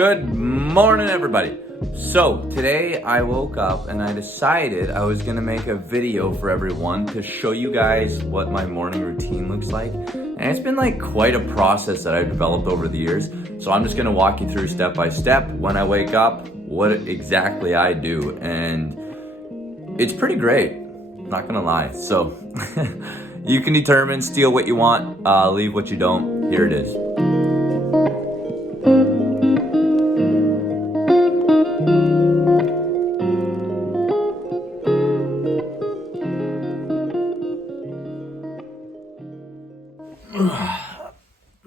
Good morning, everybody. So today I woke up and I decided I was gonna make a video for everyone to show you guys what my morning routine looks like. And it's been like quite a process that I've developed over the years. So I'm just gonna walk you through step by step when I wake up, what exactly I do. And it's pretty great, not gonna lie. So you can determine, steal what you want, leave what you don't. Here it is.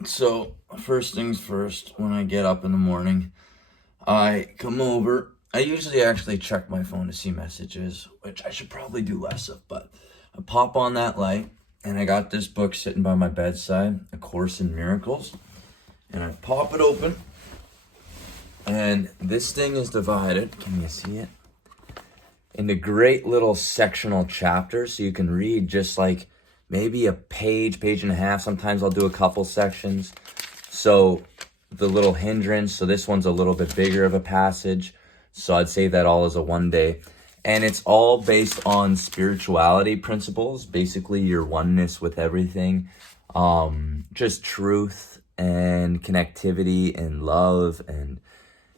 So first things first, when I get up in the morning, I come over. I usually actually check my phone to see messages, which I should probably do less of, but I pop on that light and I got this book sitting by my bedside, A Course in Miracles, and I pop it open and this thing is divided, can you see it? Into great little sectional chapters, so you can read just like maybe a page and a half. Sometimes I'll do a couple sections. So the little hindrance, so this one's a little bit bigger of a passage. So I'd say that all as a one day. And it's all based on spirituality principles, basically your oneness with everything. Just truth and connectivity and love. And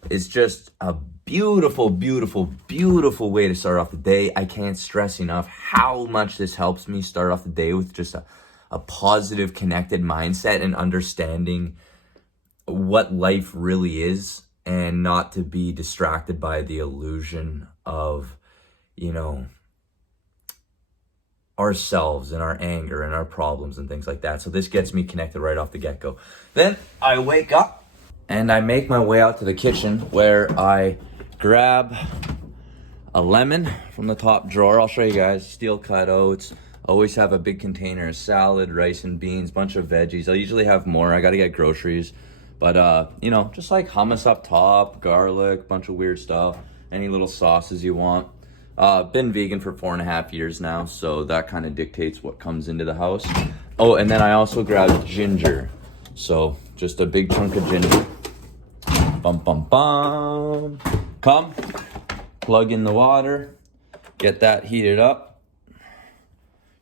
it's just a beautiful, beautiful, beautiful way to start off the day. I can't stress enough how much this helps me start off the day with just a positive, connected mindset and understanding what life really is, and not to be distracted by the illusion of, ourselves and our anger and our problems and things like that. So this gets me connected right off the get-go. Then I wake up and I make my way out to the kitchen, where I grab a lemon from the top drawer. I'll show you guys. Steel cut oats. Always have a big container of salad, rice and beans, bunch of veggies. I usually have more. I gotta get groceries. But, just like hummus up top, garlic, bunch of weird stuff, any little sauces you want. Been vegan for 4.5 years now, so that kind of dictates what comes into the house. Oh, and then I also grabbed ginger. So just a big chunk of ginger. Bum, bum, bum. Come, plug in the water, get that heated up.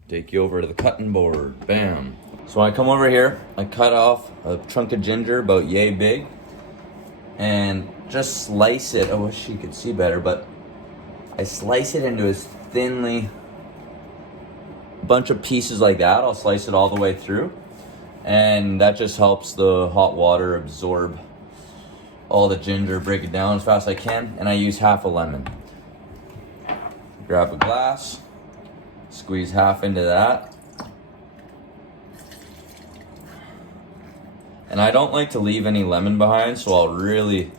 Take you over to the cutting board, bam. So I come over here, I cut off a chunk of ginger about yay big and just slice it. I wish you could see better, but I slice it into as thinly, bunch of pieces like that. I'll slice it all the way through, and that just helps the hot water absorb all the ginger, break it down as fast as I can. And I use half a lemon. Grab a glass, squeeze half into that. And I don't like to leave any lemon behind, so I'll really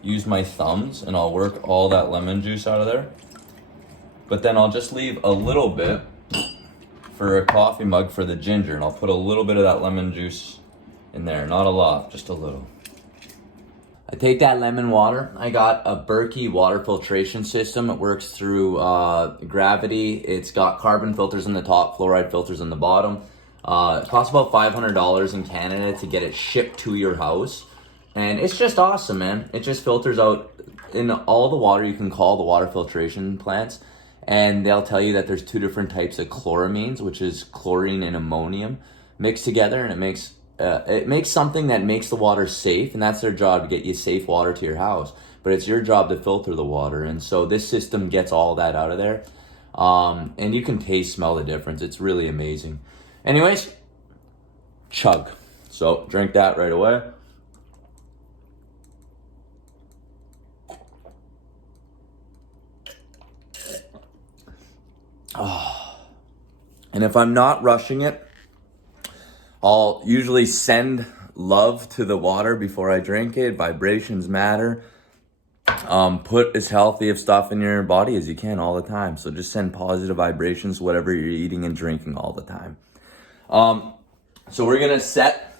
use my thumbs and I'll work all that lemon juice out of there. But then I'll just leave a little bit for a coffee mug for the ginger, and I'll put a little bit of that lemon juice in there. Not a lot, just a little. I take that lemon water. I got a Berkey water filtration system. It works through gravity. It's got carbon filters in the top, fluoride filters in the bottom. It costs about $500 in Canada to get it shipped to your house. And it's just awesome, man. It just filters out in all the water. You can call the water filtration plants, and they'll tell you that there's 2 different types of chloramines, which is chlorine and ammonium mixed together, and it makes something that makes the water safe, and that's their job, to get you safe water to your house. But it's your job to filter the water, and so this system gets all that out of there. And you can taste, smell the difference. It's really amazing. Anyways, chug. So drink that right away. Oh. And if I'm not rushing it, I'll usually send love to the water before I drink it. Vibrations matter. Put as healthy of stuff in your body as you can all the time. So just send positive vibrations, whatever you're eating and drinking all the time. So we're gonna set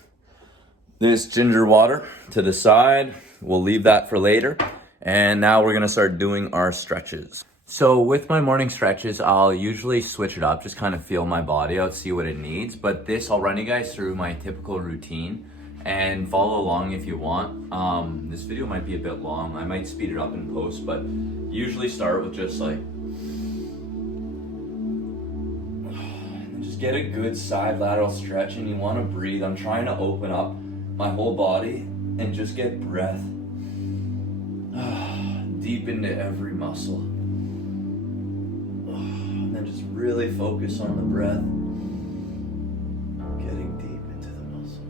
this ginger water to the side. We'll leave that for later. And now we're gonna start doing our stretches. So with my morning stretches, I'll usually switch it up, just kind of feel my body out, see what it needs. But this, I'll run you guys through my typical routine. and follow along if you want. This video might be a bit long. I might speed it up in post, but usually start with just like, and just get a good side lateral stretch, and you want to breathe. I'm trying to open up my whole body and just get breath deep into every muscle. And then just really focus on the breath. Getting deep into the muscle.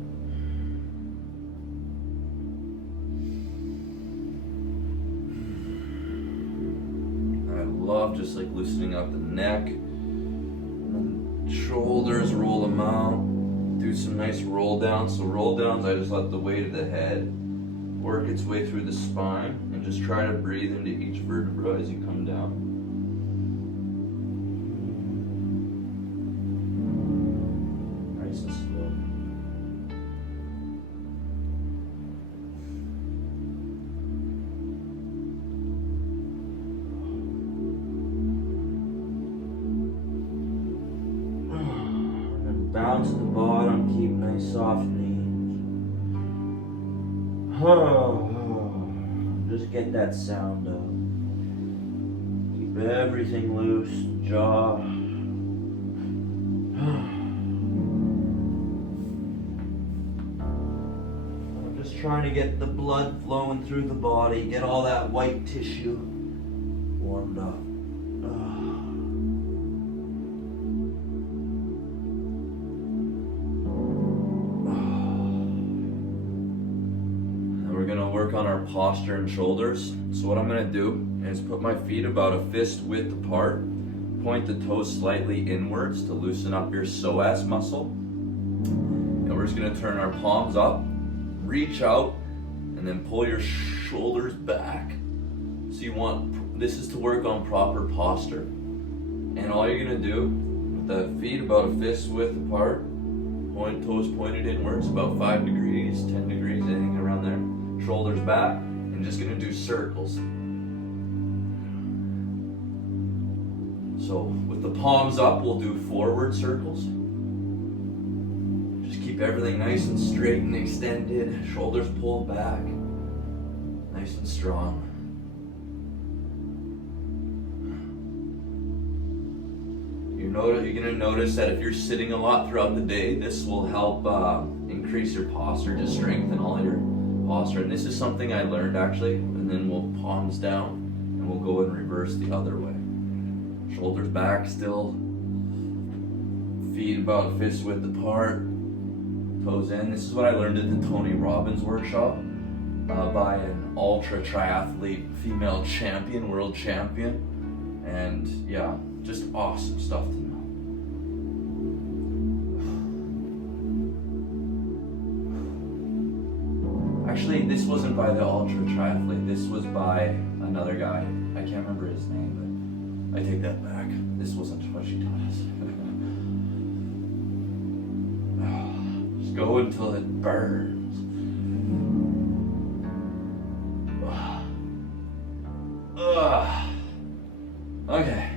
I love just like loosening up the neck. And then shoulders, roll them out. Do some nice roll downs. So roll downs, I just let the weight of the head work its way through the spine, and just try to breathe into each vertebra as you come down. Nice and slow. And then bounce at the bottom, keep nice soft knees. Just get that sound up. Keep everything loose, jaw. I'm just trying to get the blood flowing through the body, get all that white tissue warmed up. On our posture and shoulders. So what I'm going to do is put my feet about a fist width apart, point the toes slightly inwards to loosen up your psoas muscle, and we're just going to turn our palms up, reach out, and then pull your shoulders back. So you want, this is to work on proper posture, and all you're going to do with the feet about a fist width apart, toes pointed inwards about 5 degrees, 10 degrees, anything around there. Shoulders back, and just gonna do circles. So with the palms up, we'll do forward circles. Just keep everything nice and straight and extended. Shoulders pulled back, nice and strong. You're gonna notice that if you're sitting a lot throughout the day, this will help increase your posture, just strengthen all your posture. And this is something I learned actually, and then we'll palms down and we'll go in reverse the other way. Shoulders back still, feet about fist width apart, toes in. This is what I learned at the Tony Robbins workshop by an ultra triathlete, female champion, world champion, and yeah, just awesome stuff to know. Actually, this wasn't by the ultra triathlete. This was by another guy. I can't remember his name, but I take that back. This wasn't what she taught us. Just go until it burns. Okay.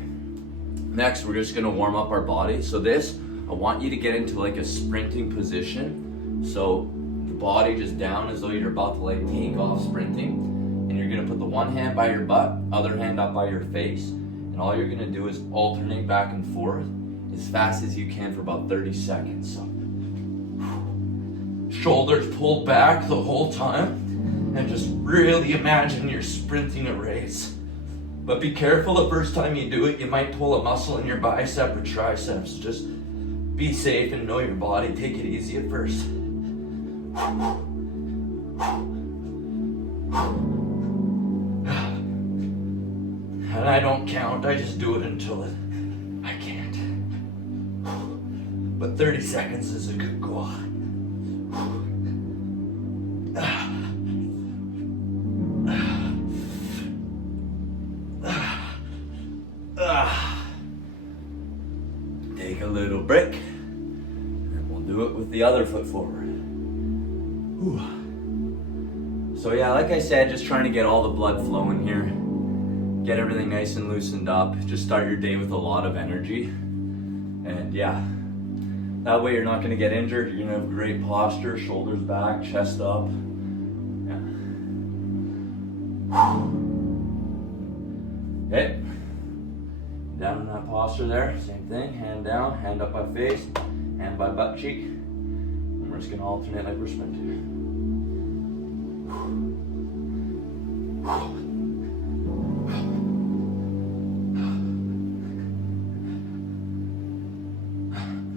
Next, we're just gonna warm up our body. So this, I want you to get into like a sprinting position. So body just down as though you're about to like take off sprinting, and you're gonna put the one hand by your butt, other hand up by your face, and all you're gonna do is alternate back and forth as fast as you can for about 30 seconds. So shoulders pulled back the whole time, and just really imagine you're sprinting a race. But be careful the first time you do it, you might pull a muscle in your bicep or triceps. Just be safe and know your body. Take it easy at first. And I don't count, I just do it until I can't. But 30 seconds is a good goal. Take a little break, and we'll do it with the other foot forward. So yeah, like I said, just trying to get all the blood flowing here. Get everything nice and loosened up. Just start your day with a lot of energy. And yeah, That way you're not gonna get injured. You're gonna have great posture, shoulders back, chest up. Yeah. Okay. Down in that posture there, same thing. Hand down, hand up by face, hand by butt cheek. And we're just gonna alternate like we're sprinting.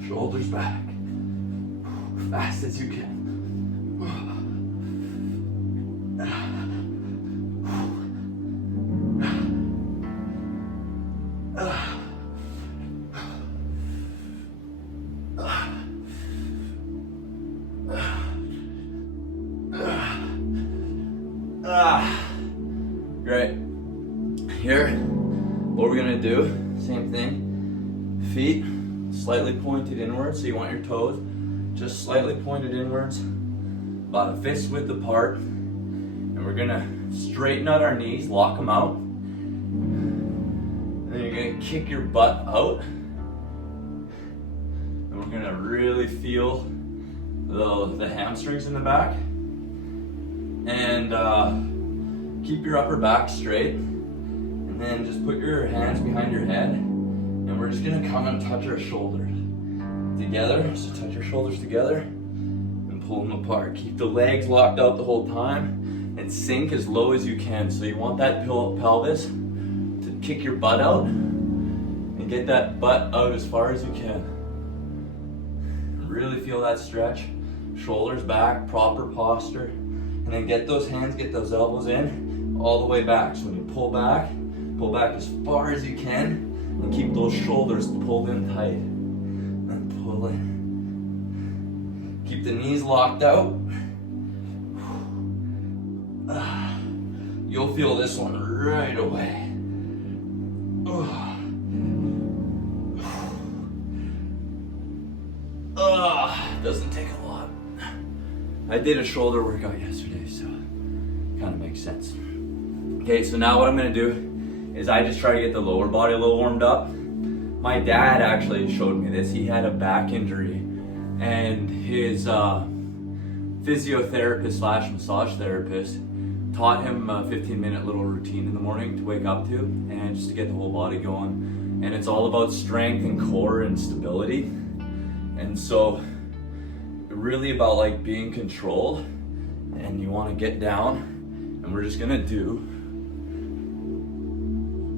Shoulders back, fast as you can. Great. Here, what we're gonna do, same thing, feet slightly pointed inwards, so you want your toes just slightly pointed inwards, about a fist width apart, and we're gonna straighten out our knees, lock them out, and then you're gonna kick your butt out, and we're gonna really feel the hamstrings in the back, and keep your upper back straight, and then just put your hands behind your head, and we're just gonna come and touch our shoulders together. So touch your shoulders together and pull them apart. Keep the legs locked out the whole time and sink as low as you can. So you want that pelvis to kick your butt out and get that butt out as far as you can. Really feel that stretch. Shoulders back, proper posture, and then get those hands, get those elbows in all the way back. So when you pull back as far as you can, and keep those shoulders pulled in tight. And pull in. Keep the knees locked out. You'll feel this one right away. Doesn't take a lot. I did a shoulder workout yesterday, so it kind of makes sense. Okay, so now what I'm gonna do is I just try to get the lower body a little warmed up. My dad actually showed me this. He had a back injury, and his physiotherapist slash massage therapist taught him a 15-minute little routine in the morning to wake up to, and just to get the whole body going. And it's all about strength and core and stability. And so really about like being controlled, and you want to get down, and we're just gonna do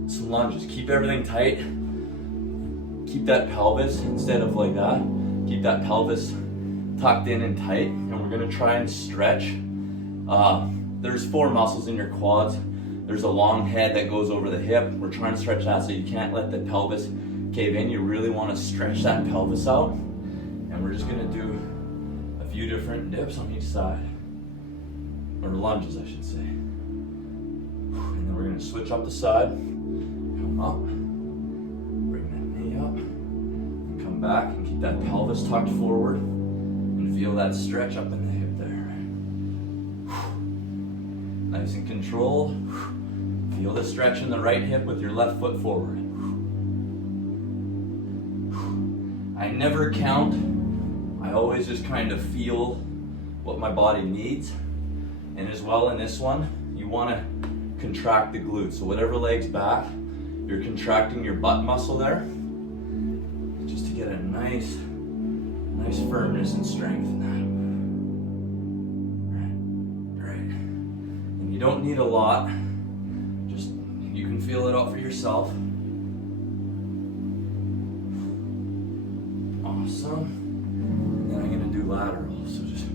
some lunges. Keep everything tight. Keep that pelvis instead of like that. Keep that pelvis tucked in and tight, and we're gonna try and stretch. There's 4 muscles in your quads. There's a long head that goes over the hip. We're trying to stretch that, so you can't let the pelvis cave in. You really want to stretch that pelvis out, and we're just gonna do a few different dips on each side, or lunges I should say. And then we're gonna switch up the side. Come up, bring that knee up, and come back and keep that pelvis tucked forward, and feel that stretch up in the hip there. Nice and controlled. Feel the stretch in the right hip with your left foot forward. I never count. I always just kind of feel what my body needs. And as well in this one, you want to contract the glutes. So whatever leg's back, you're contracting your butt muscle there, just to get a nice firmness and strength in that. Right. And you don't need a lot. Just, you can feel it out for yourself. Awesome. And then I'm gonna do lateral, so just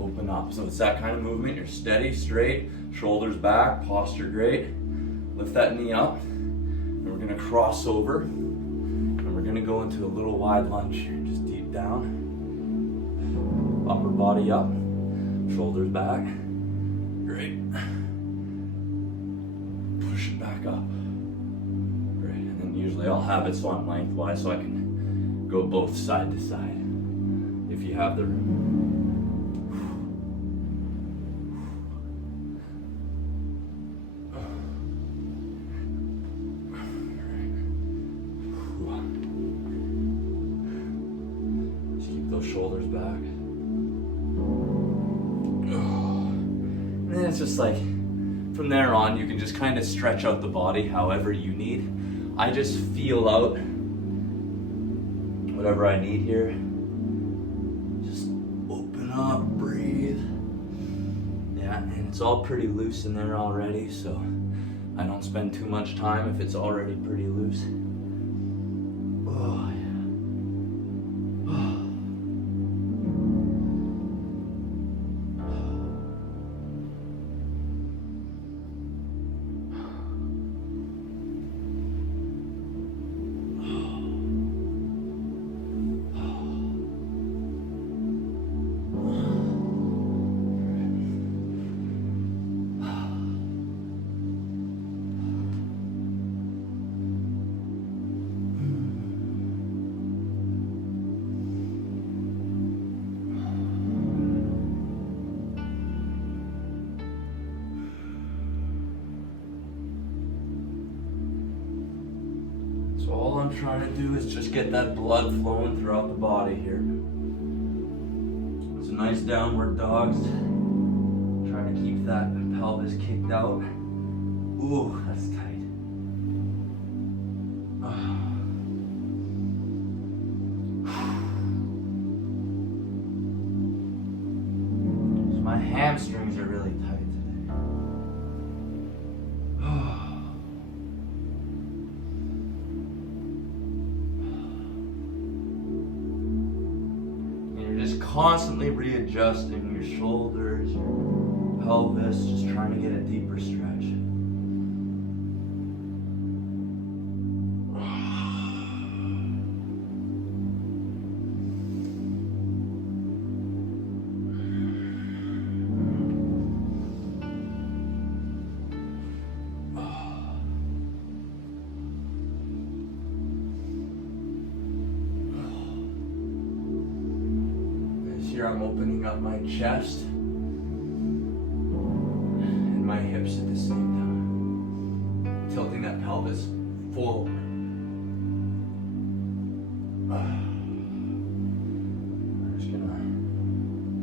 open up. So it's that kind of movement. You're steady, straight, shoulders back, posture great. Lift that knee up, and we're gonna cross over, and we're gonna go into a little wide lunge here. Just deep down, upper body up, shoulders back. Great. Push it back up. Great. And then usually I'll have it so I'm lengthwise, so I can go both side to side if you have the room. Just back. And then it's just like, from there on, you can just kind of stretch out the body however you need. I just feel out whatever I need here. Just open up, breathe. Yeah, and it's all pretty loose in there already, so I don't spend too much time if it's already pretty loose. Oh, yeah. So all I'm trying to do is just get that blood flowing throughout the body here. It's a nice downward dog. Trying to keep that pelvis kicked out. Ooh, that's tight. So my hamstrings are really tight today. Constantly readjusting your shoulders, your pelvis, just trying to get a deeper stretch. Here I'm opening up my chest and my hips at the same time, tilting that pelvis forward. We're just gonna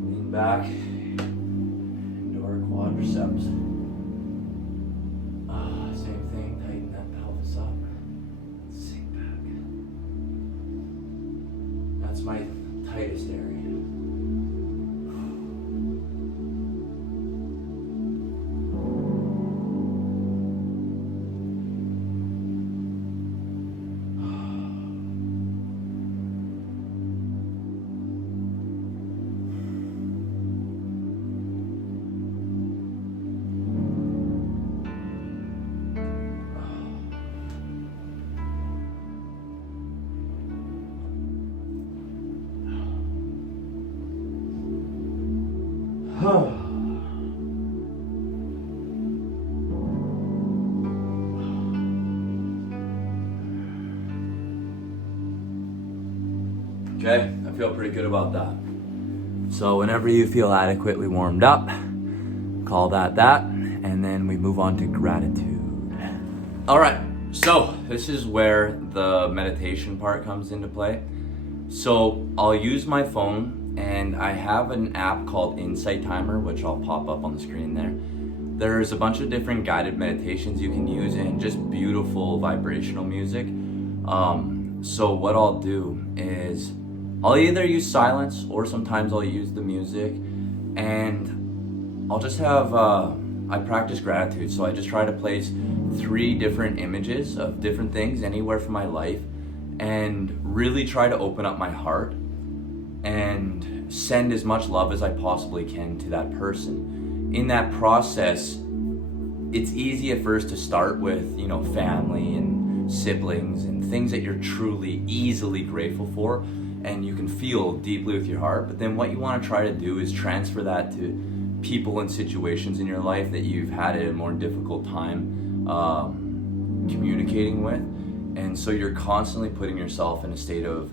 lean back into our quadriceps. Same thing, tighten that pelvis up, sink back. That's my tightest area. Okay, I feel pretty good about that. So whenever you feel adequately warmed up, call that, and then we move on to gratitude. All right, so this is where the meditation part comes into play. So I'll use my phone, and I have an app called Insight Timer, which I'll pop up on the screen there. There's a bunch of different guided meditations you can use and just beautiful vibrational music. So what I'll do is I'll either use silence or sometimes I'll use the music, and I'll just have, I practice gratitude. So I just try to place 3 different images of different things anywhere from my life and really try to open up my heart and send as much love as I possibly can to that person. In that process, it's easy at first to start with, family and siblings and things that you're truly easily grateful for, and you can feel deeply with your heart. But then what you want to try to do is transfer that to people and situations in your life that you've had a more difficult time communicating with. And so you're constantly putting yourself in a state of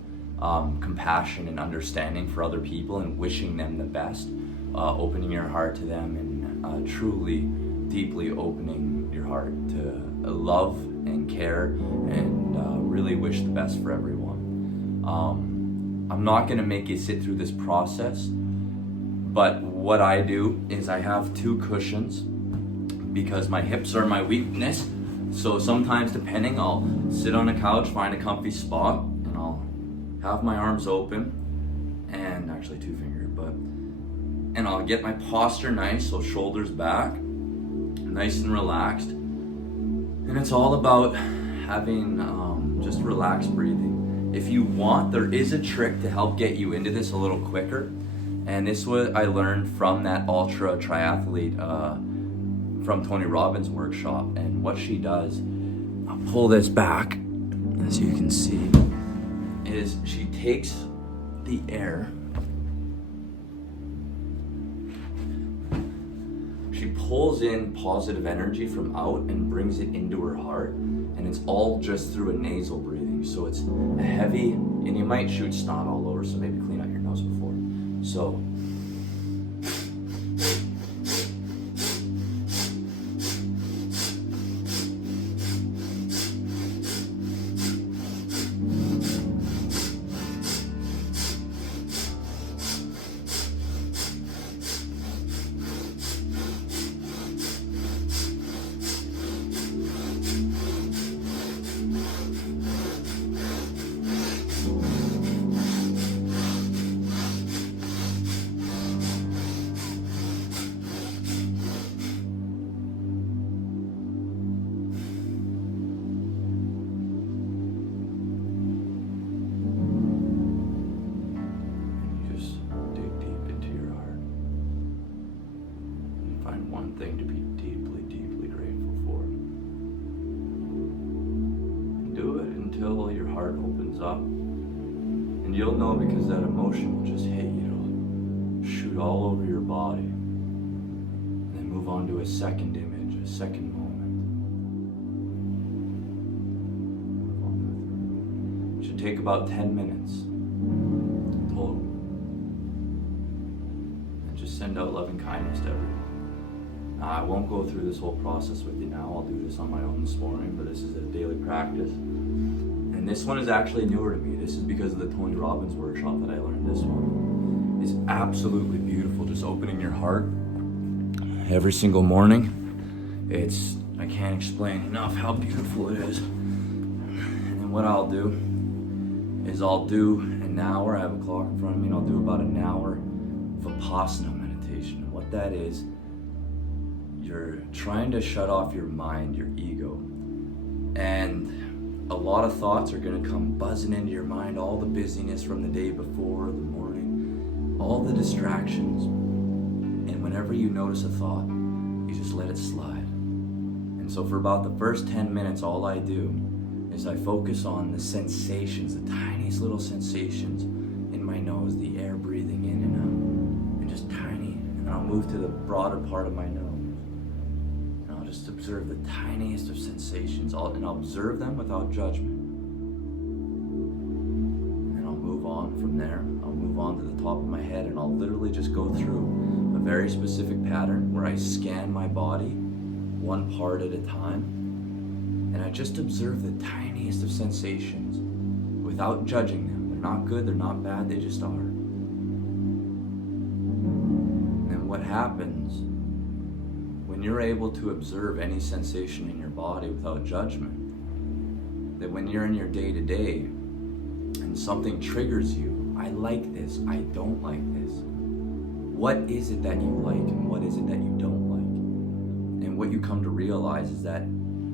compassion and understanding for other people and wishing them the best, opening your heart to them, and truly, deeply opening your heart to love and care and really wish the best for everyone. I'm not gonna make you sit through this process, but what I do is I have 2 cushions because my hips are my weakness. So sometimes, depending, I'll sit on a couch, find a comfy spot, and I'll have my arms open, and actually 2-fingered, and I'll get my posture nice, so shoulders back, nice and relaxed. And it's all about having just relaxed breathing. If you want, there is a trick to help get you into this a little quicker. And this was I learned from that ultra triathlete from Tony Robbins' workshop. And what she does, I'll pull this back, as you can see, is she takes the air, she pulls in positive energy from out and brings it into her heart, and it's all just through a nasal breathing. So it's a heavy, and you might shoot snot all over, so maybe clean out your nose before. So one thing to be deeply, deeply grateful for. And do it until your heart opens up. And you'll know, because that emotion will just hit you. It'll shoot all over your body. And then move on to a second image, a second moment. It should take about 10 minutes total. And just send out loving kindness to everyone. I won't go through this whole process with you now. I'll do this on my own this morning, but this is a daily practice. And this one is actually newer to me. This is because of the Tony Robbins workshop that I learned. This one is absolutely beautiful. Just opening your heart every single morning. I can't explain enough how beautiful it is. And what I'll do is I'll do an hour. I have a clock in front of me, and I'll do about an hour Vipassana meditation. And what that is, you're trying to shut off your mind, your ego. And a lot of thoughts are going to come buzzing into your mind, all the busyness from the day before, the morning, all the distractions. And whenever you notice a thought, you just let it slide. And so for about the first 10 minutes, all I do is I focus on the sensations, the tiniest little sensations in my nose, the air breathing in and out, and just tiny. And then I'll move to the broader part of my nose. Just observe the tiniest of sensations, and I'll observe them without judgment. And I'll move on from there. I'll move on to the top of my head, and I'll literally just go through a very specific pattern where I scan my body one part at a time, and I just observe the tiniest of sensations without judging them. They're not good, they're not bad, they just are. And what happens when you're able to observe any sensation in your body without judgment, that when you're in your day-to-day and something triggers you, I like this, I don't like this. What is it that you like and what is it that you don't like? And what you come to realize is that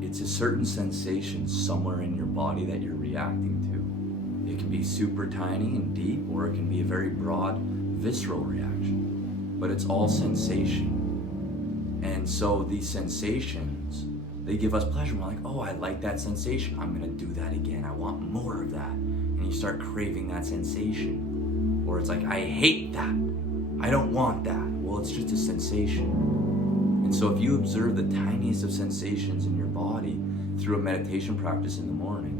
it's a certain sensation somewhere in your body that you're reacting to. It can be super tiny and deep, or it can be a very broad, visceral reaction. But it's all sensation. And so these sensations, they give us pleasure. We're like, oh, I like that sensation. I'm gonna do that again. I want more of that. And you start craving that sensation. Or it's like, I hate that. I don't want that. Well, it's just a sensation. And so if you observe the tiniest of sensations in your body through a meditation practice in the morning,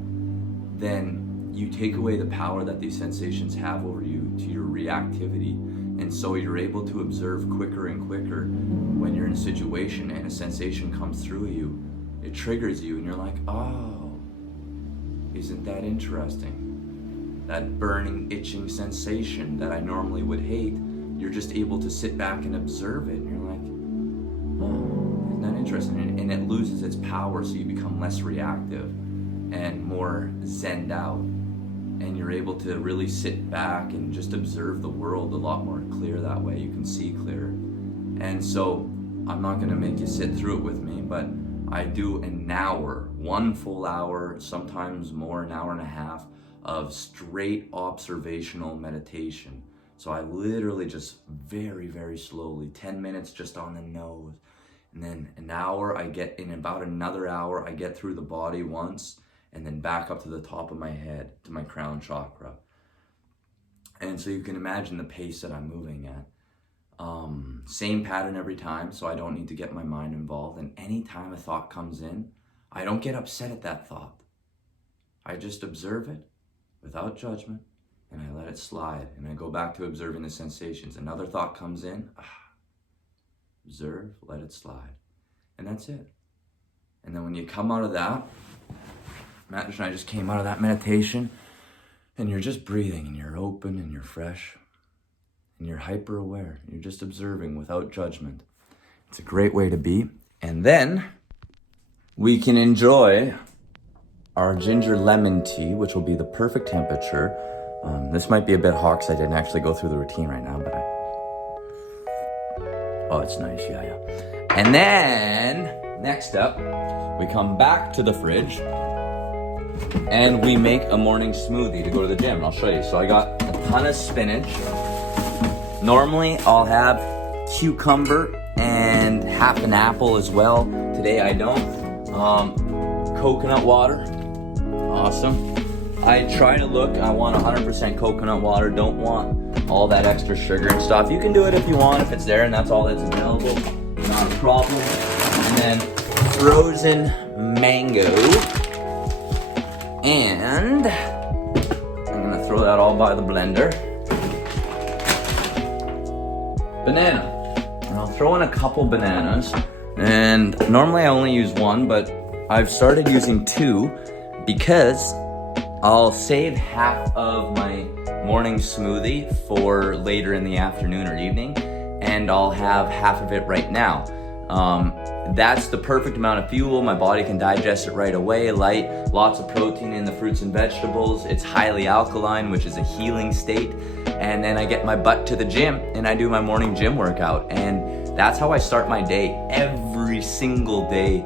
then you take away the power that these sensations have over you to your reactivity. And so you're able to observe quicker and quicker when you're in a situation and a sensation comes through you. It triggers you and you're like, oh, isn't that interesting? that burning, itching sensation that I normally would hate, you're just able to sit back and observe it. And you're like, oh, isn't that interesting? And it loses its power, so you become less reactive and more zenned out. And you're able to really sit back and just observe the world a lot more clear that way. You can see clearer. And so I'm not gonna make you sit through it with me, but I do an hour, 1 full hour, sometimes more, an hour and a half of straight observational meditation. So I literally just very, very slowly, 10 minutes just on the nose. And then an hour, in about another hour, I get through the body once, and then back up to the top of my head, to my crown chakra. And so you can imagine the pace that I'm moving at. Same pattern every time, so I don't need to get my mind involved. And anytime a thought comes in, I don't get upset at that thought. I just observe it without judgment, and I let it slide. And I go back to observing the sensations. Another thought comes in, observe, let it slide. And that's it. And then when you come out of that, imagine I just came out of that meditation, and you're just breathing, and you're open, and you're fresh, and you're hyper aware. You're just observing without judgment. It's a great way to be. And then we can enjoy our ginger lemon tea, which will be the perfect temperature. This might be a bit hot because I didn't actually go through the routine right now, but oh, it's nice, yeah. And then, next up, we come back to the fridge and we make a morning smoothie to go to the gym. I'll show you. So I got a ton of spinach. Normally, I'll have cucumber and half an apple as well. Today, I don't. Coconut water. Awesome. I try to look, I want 100% coconut water, don't want all that extra sugar and stuff. You can do it if you want, if it's there and that's all that's available, not a problem. And then frozen mango. And I'm gonna throw that all by the blender. Banana. And I'll throw in a couple bananas. And normally I only use one, but I've started using 2 because I'll save half of my morning smoothie for later in the afternoon or evening, and I'll have half of it right now. That's the perfect amount of fuel. My body can digest it right away. Light, lots of protein in the fruits and vegetables. It's highly alkaline, which is a healing state. And then I get my butt to the gym and I do my morning gym workout. And that's how I start my day every single day.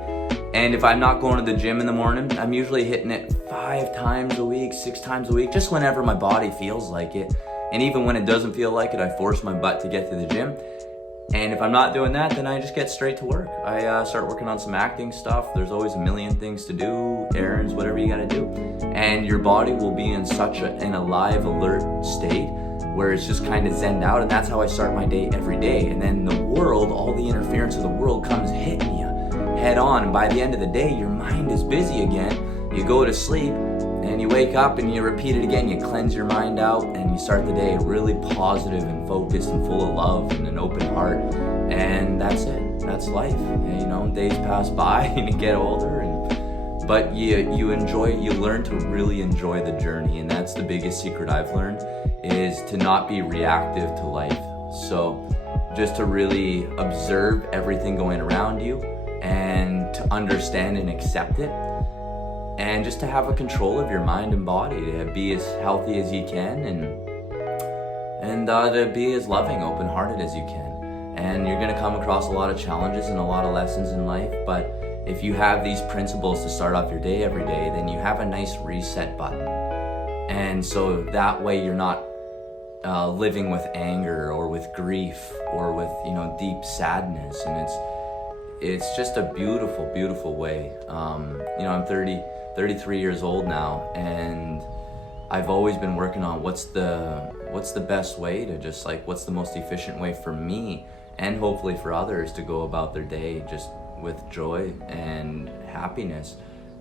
And if I'm not going to the gym in the morning, I'm usually hitting it 5 times a week, 6 times a week, just whenever my body feels like it. And even when it doesn't feel like it, I force my butt to get to the gym. And if I'm not doing that, then I just get straight to work. I start working on some acting stuff. There's always a million things to do, errands, whatever you gotta do. And your body will be in such an alive, alert state where it's just kind of zenned out. And that's how I start my day every day. And then the world, all the interference of the world comes hitting you head on. And by the end of the day, your mind is busy again. You go to sleep and you wake up and you repeat it again. You cleanse your mind out and you start the day really positive and focused and full of love and an open heart. And that's it. That's life. And, you know, days pass by and you get older, but you learn to really enjoy the journey. And that's the biggest secret I've learned, is to not be reactive to life. So just to really observe everything going around you and to understand and accept it. And just to have a control of your mind and body, to be as healthy as you can and to be as loving, open-hearted as you can. And you're gonna come across a lot of challenges and a lot of lessons in life, but if you have these principles to start off your day every day, then you have a nice reset button. And so that way you're not living with anger or with grief or with, deep sadness. And it's just a beautiful, beautiful way. I'm 33 years old now, and I've always been working on what's the best way to just what's the most efficient way for me and hopefully for others to go about their day just with joy and happiness.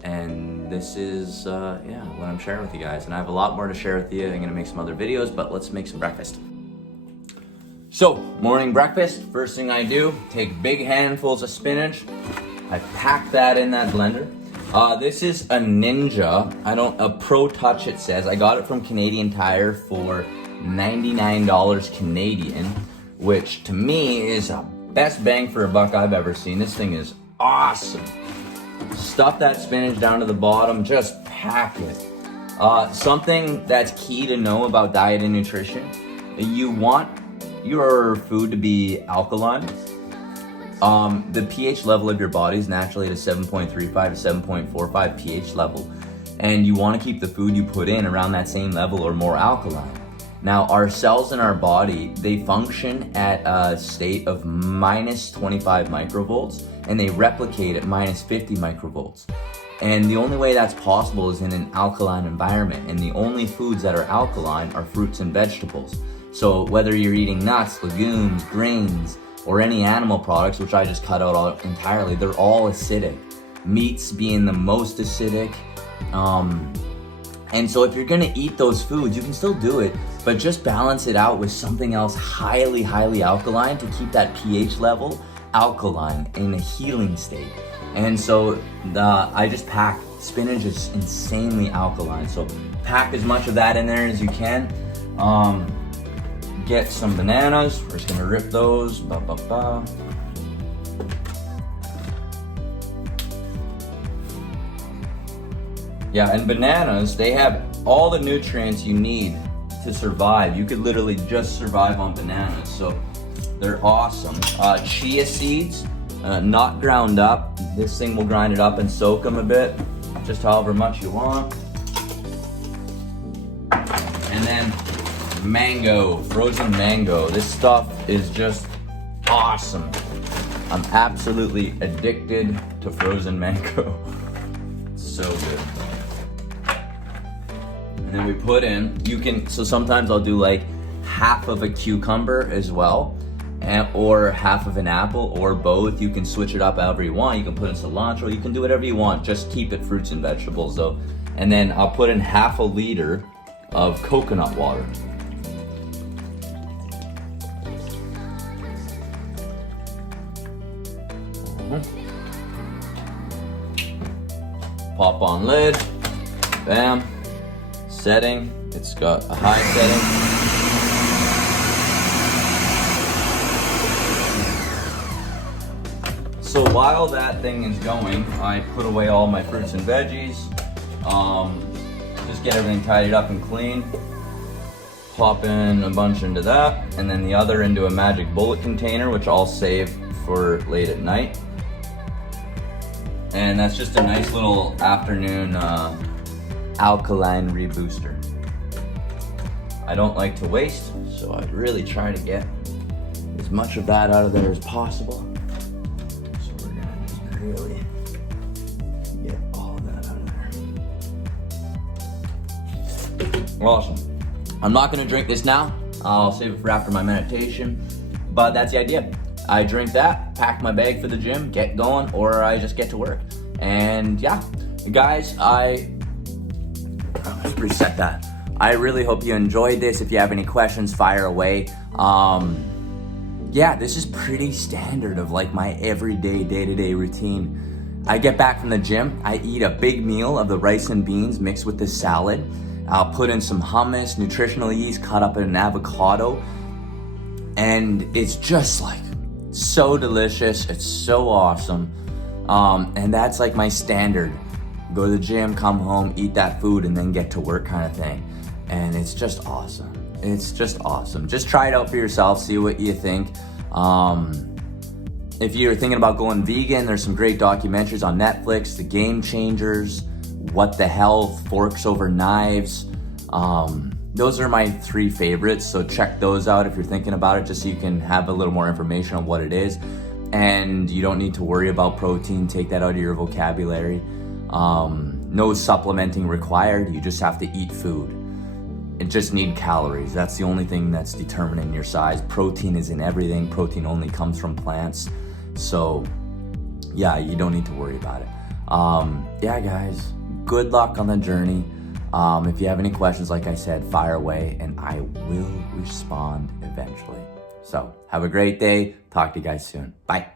And this is what I'm sharing with you guys, and I have a lot more to share with you. I'm gonna make some other videos, but let's make some breakfast. So, morning breakfast, first thing I do, take big handfuls of spinach, I pack that in that blender, This is a Ninja. A Pro Touch it says. I got it from Canadian Tire for $99 Canadian, which to me is a best bang for a buck I've ever seen. This thing is awesome. Stuff that spinach down to the bottom, just pack it. Something that's key to know about diet and nutrition, you want your food to be alkaline. The pH level of your body is naturally at a 7.35 to 7.45 pH level, and you want to keep the food you put in around that same level or more alkaline. Now, our cells in our body, they function at a state of minus 25 microvolts, and they replicate at minus 50 microvolts. And the only way that's possible is in an alkaline environment, and the only foods that are alkaline are fruits and vegetables. So whether you're eating nuts, legumes, grains, or any animal products, which I just cut out entirely, they're all acidic. Meats being the most acidic. And so if you're gonna eat those foods, you can still do it, but just balance it out with something else highly, highly alkaline to keep that pH level alkaline in a healing state. And so I just pack, spinach is insanely alkaline. So pack as much of that in there as you can. Get some bananas. We're just gonna rip those. Yeah, and bananas, they have all the nutrients you need to survive. You could literally just survive on bananas, so they're awesome. Chia seeds, not ground up. This thing will grind it up and soak them a bit, just however much you want. And then mango, frozen mango. This stuff is just awesome. I'm absolutely addicted to frozen mango. It's so good. And then we put in, so sometimes I'll do like half of a cucumber as well, or half of an apple, or both. You can switch it up however you want. You can put in cilantro, you can do whatever you want. Just keep it fruits and vegetables though. And then I'll put in half a liter of coconut water. Pop on lid, bam, setting, it's got a high setting. So while that thing is going, I put away all my fruits and veggies, just get everything tidied up and clean. Pop in a bunch into that, and then the other into a magic bullet container, which I'll save for late at night. And that's just a nice little afternoon alkaline rebooster. I don't like to waste, so I'd really try to get as much of that out of there as possible. So we're gonna just really get all of that out of there. Awesome. I'm not gonna drink this now. I'll save it for after my meditation, but that's the idea. I drink that, pack my bag for the gym, get going, or I just get to work. And yeah, guys, let's reset that. I really hope you enjoyed this. If you have any questions, fire away. Yeah, this is pretty standard of like my everyday, day-to-day routine. I get back from the gym, I eat a big meal of the rice and beans mixed with the salad. I'll put in some hummus, nutritional yeast, cut up in an avocado. And it's just like, so delicious, it's so awesome. And that's like my standard. Go to the gym, come home, eat that food, and then get to work kind of thing. And it's just awesome. It's just awesome. Just try it out for yourself, see what you think. If you're thinking about going vegan, there's some great documentaries on Netflix, The Game Changers, What the Health, Forks Over Knives. Those are my 3 favorites, so check those out if you're thinking about it, just so you can have a little more information on what it is. And you don't need to worry about protein, take that out of your vocabulary. No supplementing required, you just have to eat food. It just need calories, that's the only thing that's determining your size. Protein is in everything, protein only comes from plants. So yeah, you don't need to worry about it. Yeah guys, good luck on the journey. If you have any questions, like I said, fire away and I will respond eventually. So have a great day. Talk to you guys soon. Bye.